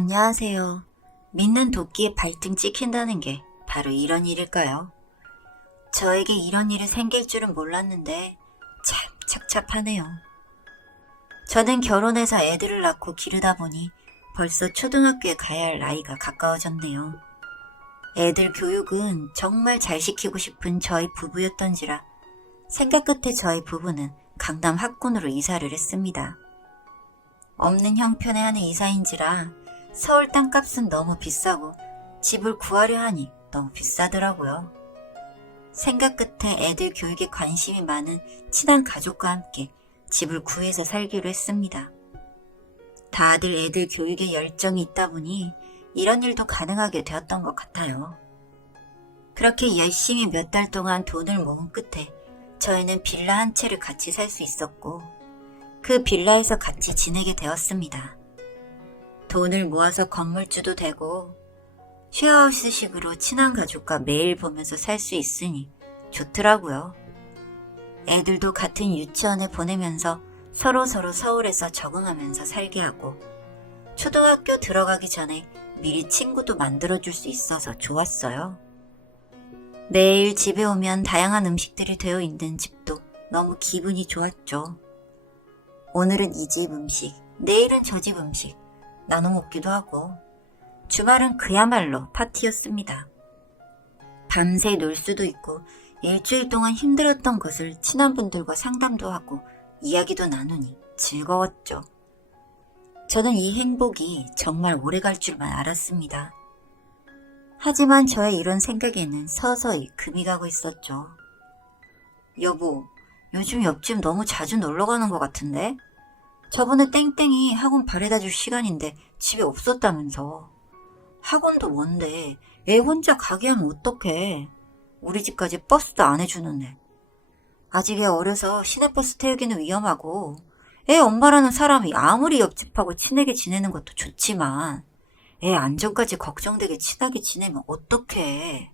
안녕하세요. 믿는 도끼에 발등 찍힌다는 게 바로 이런 일일까요? 저에게 이런 일이 생길 줄은 몰랐는데 참 착잡하네요. 저는 결혼해서 애들을 낳고 기르다 보니 벌써 초등학교에 가야 할 나이가 가까워졌네요. 애들 교육은 정말 잘 시키고 싶은 저희 부부였던지라 생각 끝에 저희 부부는 강남 학군으로 이사를 했습니다. 없는 형편의 한 이사인지라 서울 땅값은 너무 비싸고 집을 구하려 하니 너무 비싸더라고요. 생각 끝에 애들 교육에 관심이 많은 친한 가족과 함께 집을 구해서 살기로 했습니다. 다들 애들 교육에 열정이 있다 보니 이런 일도 가능하게 되었던 것 같아요. 그렇게 열심히 몇 달 동안 돈을 모은 끝에 저희는 빌라 한 채를 같이 살 수 있었고 그 빌라에서 같이 지내게 되었습니다. 돈을 모아서 건물주도 되고 쉐어하우스식으로 친한 가족과 매일 보면서 살 수 있으니 좋더라고요. 애들도 같은 유치원에 보내면서 서로 서울에서 적응하면서 살게 하고 초등학교 들어가기 전에 미리 친구도 만들어줄 수 있어서 좋았어요. 매일 집에 오면 다양한 음식들이 되어 있는 집도 너무 기분이 좋았죠. 오늘은 이 집 음식, 내일은 저 집 음식 나눠 먹기도 하고 주말은 그야말로 파티였습니다. 밤새 놀 수도 있고 일주일 동안 힘들었던 것을 친한 분들과 상담도 하고 이야기도 나누니 즐거웠죠. 저는 이 행복이 정말 오래 갈 줄만 알았습니다. 하지만 저의 이런 생각에는 서서히 금이 가고 있었죠. 여보, 요즘 옆집 너무 자주 놀러 가는 것 같은데? 저번에 땡땡이 학원 바래다 줄 시간인데 집에 없었다면서. 학원도 뭔데 애 혼자 가게 하면 어떡해. 우리 집까지 버스도 안 해주는데. 아직 애 어려서 시내버스 태우기는 위험하고 애 엄마라는 사람이 아무리 옆집하고 친하게 지내는 것도 좋지만 애 안전까지 걱정되게 친하게 지내면 어떡해.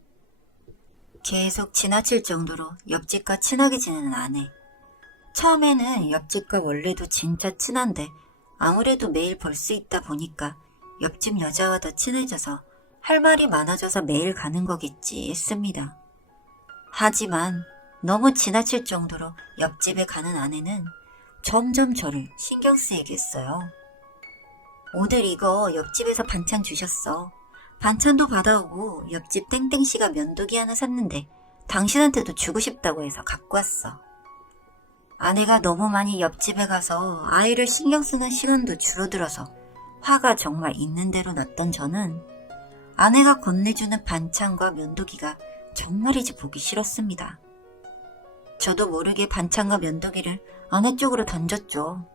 계속 지나칠 정도로 옆집과 친하게 지내는 아내. 처음에는 옆집과 원래도 진짜 친한데 아무래도 매일 볼 수 있다 보니까 옆집 여자와 더 친해져서 할 말이 많아져서 매일 가는 거겠지 했습니다. 하지만 너무 지나칠 정도로 옆집에 가는 아내는 점점 저를 신경 쓰이게 했어요. 오늘 이거 옆집에서 반찬 주셨어. 반찬도 받아오고 옆집 땡땡씨가 면도기 하나 샀는데 당신한테도 주고 싶다고 해서 갖고 왔어. 아내가 너무 많이 옆집에 가서 아이를 신경 쓰는 시간도 줄어들어서 화가 정말 있는 대로 났던 저는 아내가 건네주는 반찬과 면도기가 정말이지 보기 싫었습니다. 저도 모르게 반찬과 면도기를 아내 쪽으로 던졌죠.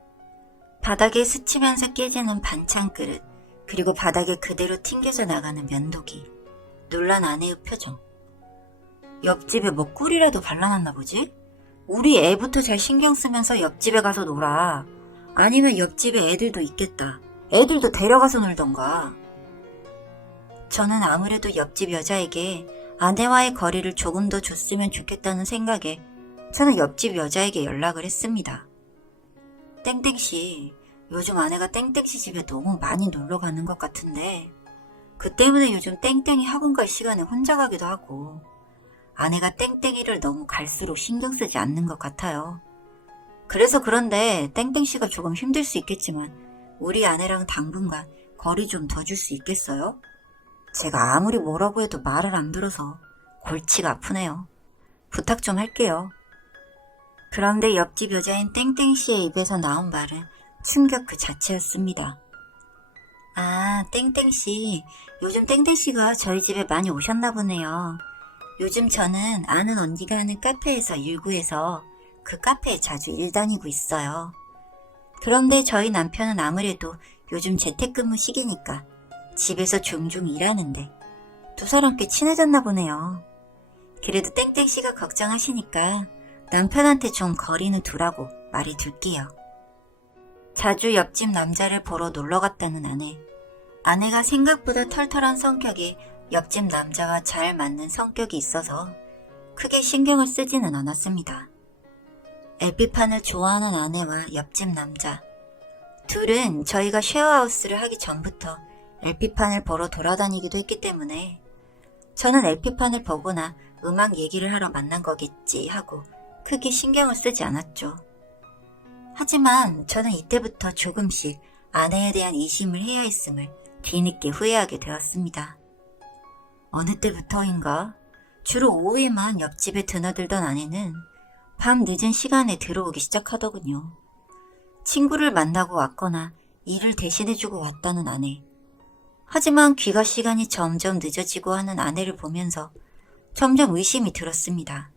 바닥에 스치면서 깨지는 반찬 그릇, 그리고 바닥에 그대로 튕겨져 나가는 면도기. 놀란 아내의 표정. 옆집에 뭐 꿀이라도 발라놨나 보지? 우리 애부터 잘 신경 쓰면서 옆집에 가서 놀아. 아니면 옆집에 애들도 있겠다. 애들도 데려가서 놀던가. 저는 아무래도 옆집 여자에게 아내와의 거리를 조금 더 줬으면 좋겠다는 생각에 저는 옆집 여자에게 연락을 했습니다. 땡땡씨, 요즘 아내가 땡땡씨 집에 너무 많이 놀러 가는 것 같은데 그 때문에 요즘 땡땡이 학원 갈 시간에 혼자 가기도 하고 아내가 땡땡이를 너무 갈수록 신경 쓰지 않는 것 같아요. 그래서 그런데 땡땡씨가 조금 힘들 수 있겠지만 우리 아내랑 당분간 거리 좀 더 줄 수 있겠어요? 제가 아무리 뭐라고 해도 말을 안 들어서 골치가 아프네요. 부탁 좀 할게요. 그런데 옆집 여자인 땡땡씨의 입에서 나온 말은 충격 그 자체였습니다. 아, 땡땡씨, 요즘 땡땡씨가 저희 집에 많이 오셨나 보네요. 요즘 저는 아는 언니가 하는 카페에서 일구해서 그 카페에 자주 일 다니고 있어요. 그런데 저희 남편은 아무래도 요즘 재택근무 시기니까 집에서 종종 일하는데 두 사람 꽤 친해졌나 보네요. 그래도 땡땡씨가 걱정하시니까 남편한테 좀 거리는 두라고 말해 둘게요. 자주 옆집 남자를 보러 놀러 갔다는 아내. 아내가 생각보다 털털한 성격에 옆집 남자와 잘 맞는 성격이 있어서 크게 신경을 쓰지는 않았습니다. LP판을 좋아하는 아내와 옆집 남자. 둘은 저희가 쉐어하우스를 하기 전부터 LP판을 보러 돌아다니기도 했기 때문에 저는 LP판을 보거나 음악 얘기를 하러 만난 거겠지 하고 크게 신경을 쓰지 않았죠. 하지만 저는 이때부터 조금씩 아내에 대한 이심을 해야 했음을 뒤늦게 후회하게 되었습니다. 어느 때부터인가 주로 오후에만 옆집에 드나들던 아내는 밤 늦은 시간에 들어오기 시작하더군요. 친구를 만나고 왔거나 일을 대신해주고 왔다는 아내. 하지만 귀가 시간이 점점 늦어지고 하는 아내를 보면서 점점 의심이 들었습니다.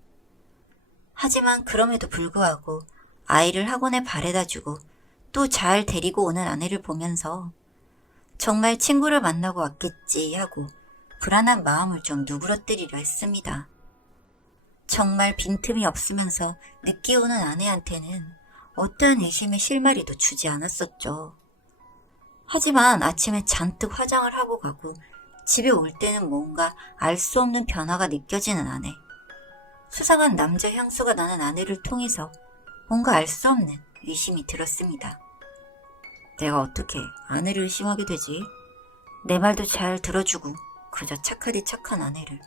하지만 그럼에도 불구하고 아이를 학원에 바래다주고 또 잘 데리고 오는 아내를 보면서 정말 친구를 만나고 왔겠지 하고 불안한 마음을 좀 누그러뜨리려 했습니다. 정말 빈틈이 없으면서 늦게 오는 아내한테는 어떠한 의심의 실마리도 주지 않았었죠. 하지만 아침에 잔뜩 화장을 하고 가고 집에 올 때는 뭔가 알 수 없는 변화가 느껴지는 아내. 수상한 남자 향수가 나는 아내를 통해서 뭔가 알 수 없는 의심이 들었습니다. 내가 어떻게 아내를 의심하게 되지? 내 말도 잘 들어주고 그저 착하디 착한 아내를.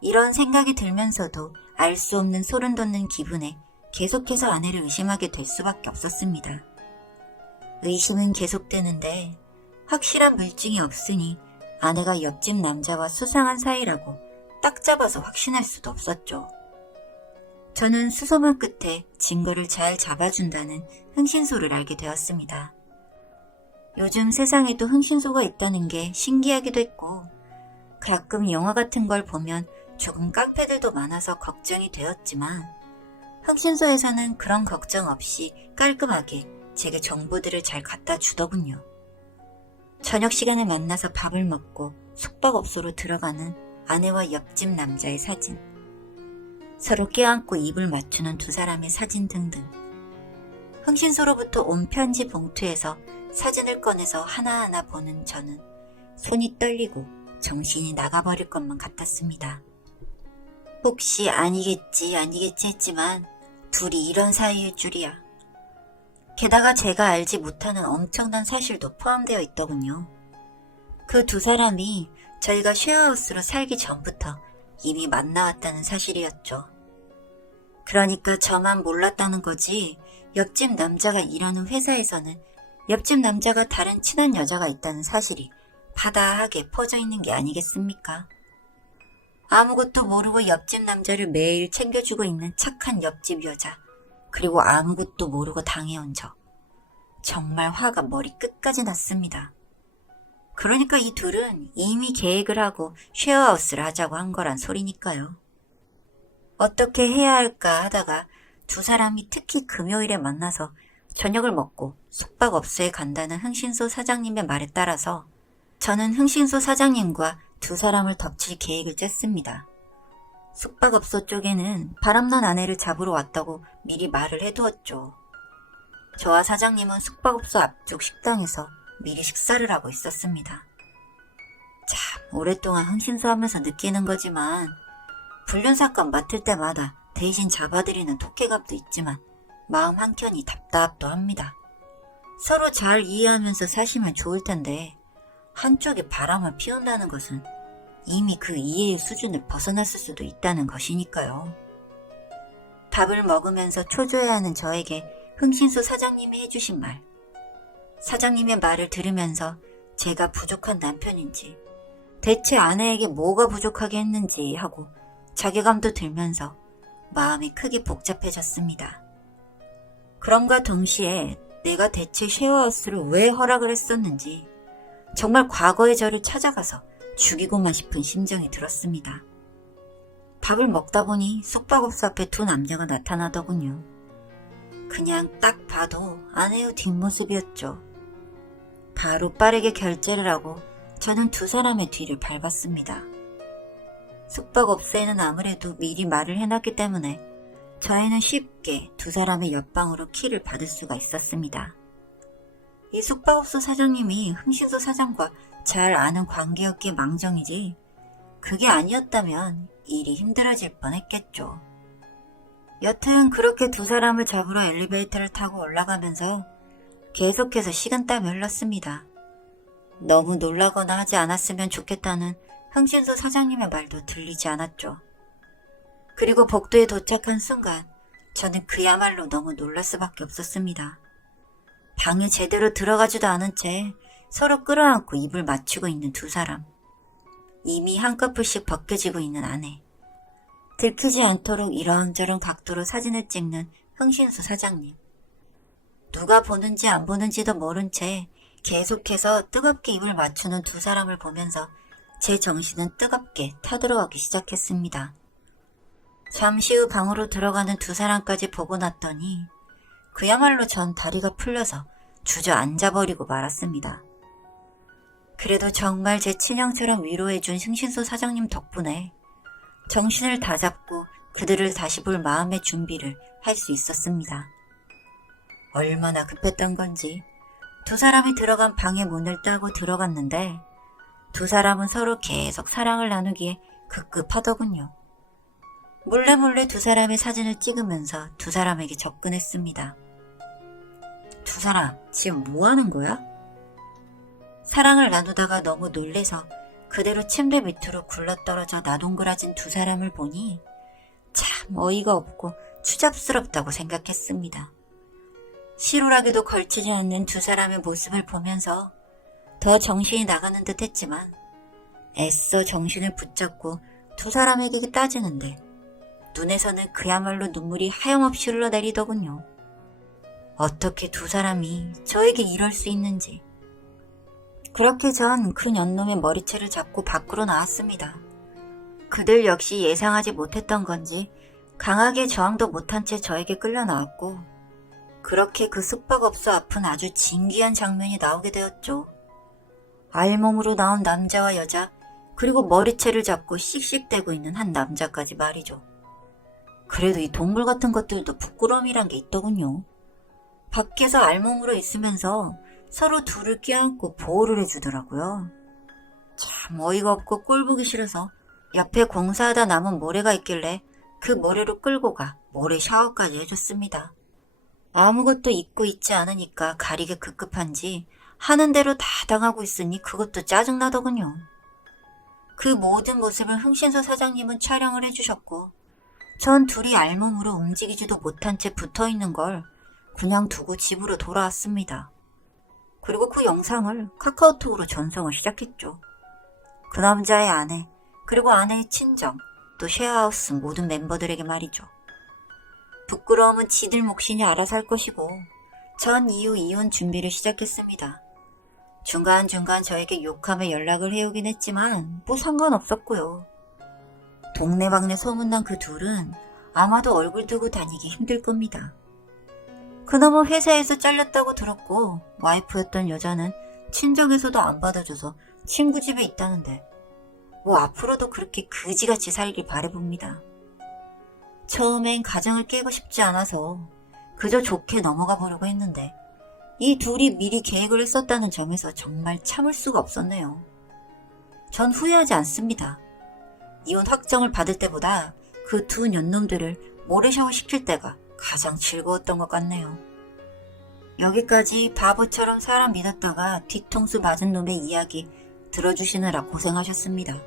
이런 생각이 들면서도 알 수 없는 소름 돋는 기분에 계속해서 아내를 의심하게 될 수밖에 없었습니다. 의심은 계속되는데 확실한 물증이 없으니 아내가 옆집 남자와 수상한 사이라고 딱 잡아서 확신할 수도 없었죠. 저는 수소문 끝에 증거를 잘 잡아준다는 흥신소를 알게 되었습니다. 요즘 세상에도 흥신소가 있다는 게 신기하기도 했고 가끔 영화 같은 걸 보면 조금 깡패들도 많아서 걱정이 되었지만 흥신소에서는 그런 걱정 없이 깔끔하게 제게 정보들을 잘 갖다 주더군요. 저녁 시간에 만나서 밥을 먹고 숙박업소로 들어가는 아내와 옆집 남자의 사진, 서로 껴안고 입을 맞추는 두 사람의 사진 등등. 흥신소로부터 온 편지 봉투에서 사진을 꺼내서 하나하나 보는 저는 손이 떨리고 정신이 나가버릴 것만 같았습니다. 혹시 아니겠지 했지만 둘이 이런 사이일 줄이야. 게다가 제가 알지 못하는 엄청난 사실도 포함되어 있더군요. 그 두 사람이 저희가 쉐어하우스로 살기 전부터 이미 만나왔다는 사실이었죠. 그러니까 저만 몰랐다는 거지 옆집 남자가 일하는 회사에서는 옆집 남자가 다른 친한 여자가 있다는 사실이 바다하게 퍼져 있는 게 아니겠습니까? 아무것도 모르고 옆집 남자를 매일 챙겨주고 있는 착한 옆집 여자, 그리고 아무것도 모르고 당해온 저. 정말 화가 머리 끝까지 났습니다. 그러니까 이 둘은 이미 계획을 하고 쉐어하우스를 하자고 한 거란 소리니까요. 어떻게 해야 할까 하다가 두 사람이 특히 금요일에 만나서 저녁을 먹고 숙박업소에 간다는 흥신소 사장님의 말에 따라서 저는 흥신소 사장님과 두 사람을 덮칠 계획을 짰습니다. 숙박업소 쪽에는 바람난 아내를 잡으러 왔다고 미리 말을 해두었죠. 저와 사장님은 숙박업소 앞쪽 식당에서 미리 식사를 하고 있었습니다. 참 오랫동안 흥신소 하면서 느끼는 거지만 불륜사건 맡을 때마다 대신 잡아들이는 토끼값도 있지만 마음 한켠이 답답도 합니다. 서로 잘 이해하면서 사시면 좋을 텐데 한쪽이 바람을 피운다는 것은 이미 그 이해의 수준을 벗어났을 수도 있다는 것이니까요. 밥을 먹으면서 초조해하는 저에게 흥신소 사장님이 해주신 말. 사장님의 말을 들으면서 제가 부족한 남편인지 대체 아내에게 뭐가 부족하게 했는지 하고 자괴감도 들면서 마음이 크게 복잡해졌습니다. 그럼과 동시에 내가 대체 쉐어하우스를 왜 허락을 했었는지 정말 과거의 저를 찾아가서 죽이고만 싶은 심정이 들었습니다. 밥을 먹다 보니 숙박업소 앞에 두 남자가 나타나더군요. 그냥 딱 봐도 아내의 뒷모습이었죠. 바로 빠르게 결제를 하고 저는 두 사람의 뒤를 밟았습니다. 숙박업소에는 아무래도 미리 말을 해놨기 때문에 저희는 쉽게 두 사람의 옆방으로 키를 받을 수가 있었습니다. 이 숙박업소 사장님이 흥신소 사장과 잘 아는 관계였기에 망정이지 그게 아니었다면 일이 힘들어질 뻔했겠죠. 여튼 그렇게 두 사람을 잡으러 엘리베이터를 타고 올라가면서 계속해서 식은땀이 흘렀습니다. 너무 놀라거나 하지 않았으면 좋겠다는 흥신소 사장님의 말도 들리지 않았죠. 그리고 복도에 도착한 순간 저는 그야말로 너무 놀랄 수밖에 없었습니다. 방에 제대로 들어가지도 않은 채 서로 끌어안고 입을 맞추고 있는 두 사람. 이미 한꺼풀씩 벗겨지고 있는 아내. 들키지 않도록 이런저런 각도로 사진을 찍는 흥신소 사장님. 누가 보는지 안 보는지도 모른 채 계속해서 뜨겁게 입을 맞추는 두 사람을 보면서 제 정신은 뜨겁게 타들어가기 시작했습니다. 잠시 후 방으로 들어가는 두 사람까지 보고 났더니 그야말로 전 다리가 풀려서 주저앉아버리고 말았습니다. 그래도 정말 제 친형처럼 위로해준 흥신소 사장님 덕분에 정신을 다잡고 그들을 다시 볼 마음의 준비를 할 수 있었습니다. 얼마나 급했던 건지 두 사람이 들어간 방의 문을 따고 들어갔는데 두 사람은 서로 계속 사랑을 나누기에 급급하더군요. 몰래 두 사람의 사진을 찍으면서 두 사람에게 접근했습니다. 두 사람 지금 뭐 하는 거야? 사랑을 나누다가 너무 놀래서 그대로 침대 밑으로 굴러떨어져 나동그라진 두 사람을 보니 참 어이가 없고 추잡스럽다고 생각했습니다. 실오라기도 걸치지 않는 두 사람의 모습을 보면서 더 정신이 나가는 듯 했지만 애써 정신을 붙잡고 두 사람에게 따지는데 눈에서는 그야말로 눈물이 하염없이 흘러내리더군요. 어떻게 두 사람이 저에게 이럴 수 있는지. 그렇게 전 그 년놈의 머리채를 잡고 밖으로 나왔습니다. 그들 역시 예상하지 못했던 건지 강하게 저항도 못한 채 저에게 끌려 나왔고 그렇게 그 숙박업소 앞은 아주 진기한 장면이 나오게 되었죠. 알몸으로 나온 남자와 여자 그리고 머리채를 잡고 씩씩대고 있는 한 남자까지 말이죠. 그래도 이 동물 같은 것들도 부끄러움이란 게 있더군요. 밖에서 알몸으로 있으면서 서로 둘을 껴안고 보호를 해주더라고요. 참 어이가 없고 꼴보기 싫어서 옆에 공사하다 남은 모래가 있길래 그 모래로 끌고 가 모래 샤워까지 해줬습니다. 아무것도 입고 있지 않으니까 가리게 급급한지 하는 대로 다 당하고 있으니 그것도 짜증나더군요. 그 모든 모습을 흥신소 사장님은 촬영을 해주셨고 전 둘이 알몸으로 움직이지도 못한 채 붙어있는 걸 그냥 두고 집으로 돌아왔습니다. 그리고 그 영상을 카카오톡으로 전송을 시작했죠. 그 남자의 아내, 그리고 아내의 친정, 또 쉐어하우스 모든 멤버들에게 말이죠. 부끄러움은 지들 몫이니 알아서 할 것이고 전 이후 이혼 준비를 시작했습니다. 중간중간 저에게 욕하며 연락을 해오긴 했지만 뭐 상관없었고요. 동네방네 소문난 그 둘은 아마도 얼굴 두고 다니기 힘들 겁니다. 그놈은 회사에서 잘렸다고 들었고 와이프였던 여자는 친정에서도 안 받아줘서 친구 집에 있다는데 뭐 앞으로도 그렇게 그지같이 살길 바라봅니다. 처음엔 가정을 깨고 싶지 않아서 그저 좋게 넘어가 보려고 했는데 이 둘이 미리 계획을 했었다는 점에서 정말 참을 수가 없었네요. 전 후회하지 않습니다. 이혼 확정을 받을 때보다 그 두 년놈들을 모래샤워 시킬 때가 가장 즐거웠던 것 같네요. 여기까지 바보처럼 사람 믿었다가 뒤통수 맞은 놈의 이야기 들어주시느라 고생하셨습니다.